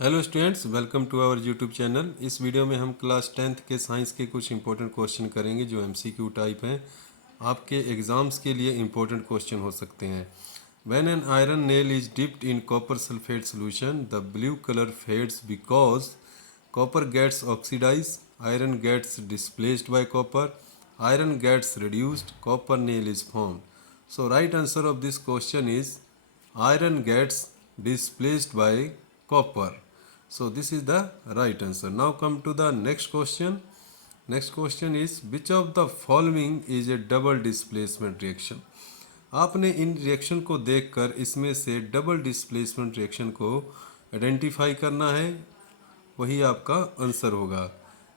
Hello students, welcome to our YouTube channel. इस video में हम क्लास 10th के साइंस के कुछ इंपॉर्टेंट क्वेश्चन करेंगे जो एमसीक्यू टाइप हैं। आपके एग्ज़ाम्स के लिए इंपॉर्टेंट क्वेश्चन हो सकते हैं। When an iron nail is dipped in copper sulphate solution the blue colour fades because copper gets oxidise, iron gets displaced by copper, iron gets reduced, copper nail is formed. So right answer of this question is iron gets displaced by copper. So this is the right answer. Now come to the next question. Next question is which of the following is a double displacement reaction? आपने इन reaction को देखकर इसमें से double displacement reaction को identify करना है, वही आपका आंसर होगा।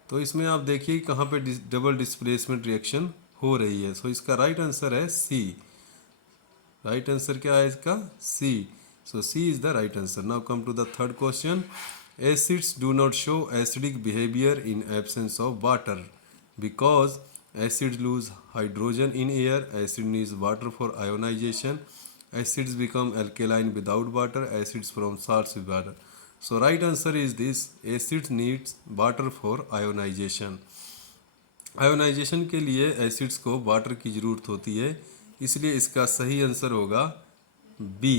तो इसमें आप देखिए कहाँ पे डबल डिस्प्लेसमेंट रिएक्शन हो रही है। सो इसका राइट आंसर है सी। राइट आंसर क्या है इसका? C. So C is the right answer. Now come to the third question. Acids do not show acidic behaviour in absence of water because acids lose hydrogen in air, acid needs water for ionisation, acids become alkaline without water, acids from salts with water. So right answer is this, acids needs water for ionization. Ionisation के लिए acids को water की ज़रूरत होती है, इसलिए इसका सही आंसर होगा B.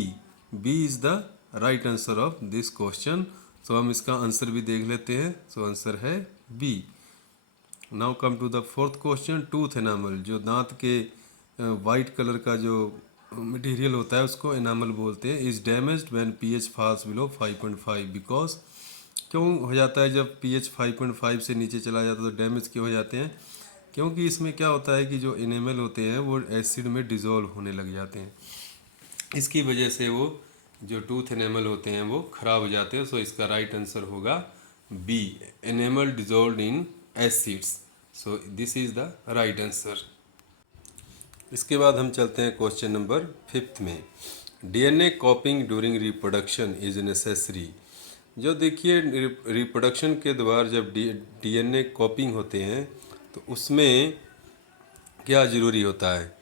B is the right answer of this question. So हम इसका आंसर भी देख लेते हैं। सो आंसर है B. Now come to the fourth question. Tooth enamel, जो दांत के वाइट कलर का जो मटेरियल होता है उसको एनामल बोलते हैं। Is damaged when pH falls below 5.5 because क्यों हो जाता है जब पीएच 5.5 से नीचे चला जाता है तो डैमेज क्यों हो जाते हैं? क्योंकि इसमें क्या होता है कि जो एनामल होते हैं वो एसिड में डिज़ोल्व होने लग जाते हैं। इसकी वजह से वो जो टूथ एनामल होते हैं वो ख़राब हो जाते हैं। सो इसका राइट आंसर होगा B, enamel dissolved in acids. So this is the right answer. इसके बाद हम चलते हैं क्वेश्चन नंबर 5 में। DNA copying during reproduction is necessary. जो देखिए रिप्रोडक्शन के दौरान जब डीएनए कॉपिंग होते हैं तो उसमें क्या ज़रूरी होता है?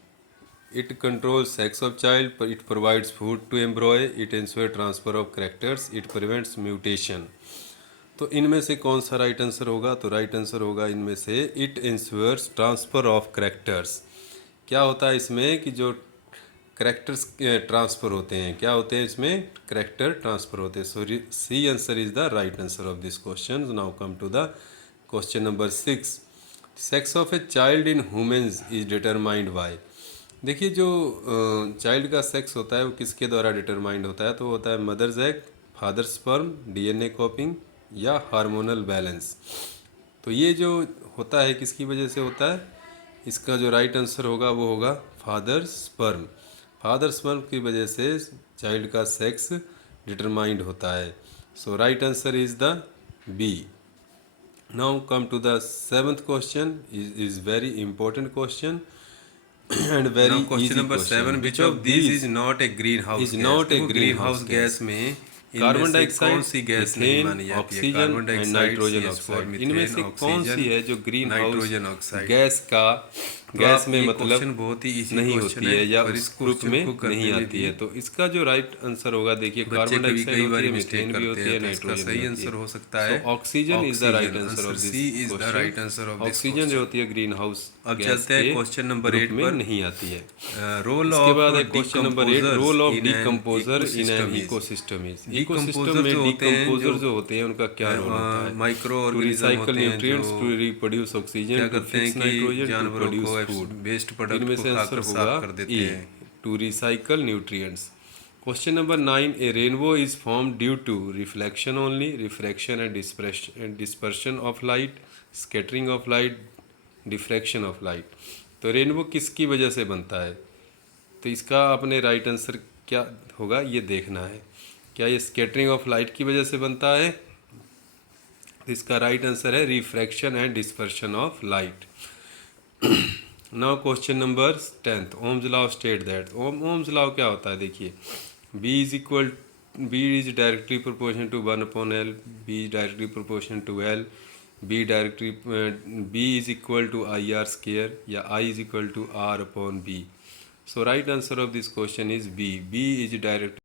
It control sex of child, it provides food to embryo, it ensure transfer of characters, it prevents mutation. तो इनमें से कौन सा राइट आंसर होगा? तो राइट आंसर होगा इनमें से it ensures transfer of characters. क्या होता है इसमें कि जो करेक्टर्स ट्रांसफ़र होते हैं, क्या होते हैं इसमें? करेक्टर ट्रांसफ़र होते हैं। So C answer is the right answer of this question. Now come to the question number 6। Sex of a child in humans is determined by. देखिए जो चाइल्ड का सेक्स होता है वो किसके द्वारा डिटरमाइंड होता है? तो होता है mother's egg, father sperm, DNA copying या हार्मोनल बैलेंस। तो ये जो होता है किसकी वजह से होता है? इसका जो राइट आंसर होगा वो होगा फादर स्पर्म। फादर स्पर्म की वजह से चाइल्ड का सेक्स डिटरमाइंड होता है। So right answer is the B. Now come to the 7th question is very important question and very Now question easy number question. 7, which of these is not a greenhouse is gas? not a देखो greenhouse gas gas? में carbon इनमें से dioxide, कौन सी gas नहीं methane, मानी जाती है? Oxygen carbon and dioxide, nitrogen CH4, oxide. इनमें मीथेन, से कौन सी ऑक्सीजन, है जो green house nitrogen oxide. Gas का तो गैस आप में ये मतलब क्वेश्चन बहुत ही इजी नहीं क्वेश्चन होती है, है या पर उस इस ग्रुप क्वेश्चन में को नहीं करने में आती भी है? तो इसका जो राइट आंसर होगा, देखिए बच्चे कार्बन कभी डाइऑक्साइड कई होती बार है, मिस्टेक मीथेन भी करते होती हैं, है, तो इसका नाइट्रोजन भी सही होती है। आंसर हो सकता सो है oxygen is the right oxygen. Answer answer of this C is the question. Right answer of this oxygen जो क्वेश्चन। होती है ग्रीन हाउस अब गैस चलते हैं के क्वेश्चन नंबर ग्रुप 8 में पर। नहीं आती है। रोल इसके ऑफ बाद है question number 8। Decomposers role of in an decomposer in an ecosystem is. Ecosystem is. Ecosystem decomposer में जो होते हैं, डिकम्पोजर जो होते हैं उनका क्या रोल होता है? माइक्रो टू ऑर्गेनिज्म रिसाइकल होते हैं जो न्यूट्रिएंट्स, टू रिप्रोड्यूस ऑक्सीजन, क्या टू करते हैं फिक्स कि नाइट्रोजन, टू जानवरों प्रोड्यूस को फूड। वेस्ट तो प्रोडक्ट इनमें को से आंसर खाकर होगा साफ कर देते ए, हैं। To recycle nutrients. Question number 9। A rainbow is form due to reflection only, refraction and dispersion of light, scattering of light, diffraction of light. तो रेनबो किसकी वजह से बनता है? तो इसका अपने राइट आंसर क्या होगा ये देखना है। क्या ये स्कैटरिंग ऑफ लाइट की वजह से बनता है? तो इसका राइट आंसर है refraction and dispersion of light. Now question number 10th। Ohm's law state that. Ohm's law क्या होता है? देखिए V is directly proportional to 1/L, V is directly proportional to L, V is equal to IR square या I is equal to R/B। So right answer of this question is B. B is direct